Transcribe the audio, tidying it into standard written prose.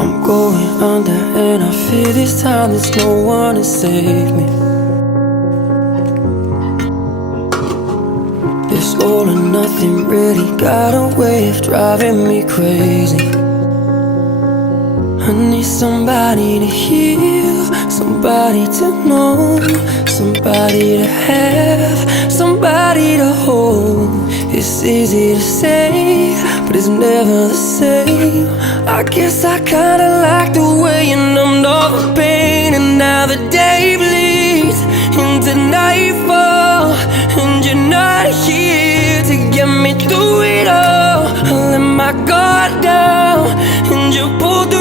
I'm going under and I fear this time there's no one to save me. This all or nothing really got a way of driving me crazy. I need somebody to heal, somebody to know, somebody to have, somebody to hold. It's easy to say, but it's never the same. I guess I kinda like the way you numbed all the pain. And now the day bleeds into nightfall, and you're not here to get me through it all. I let my guard down, and you pulled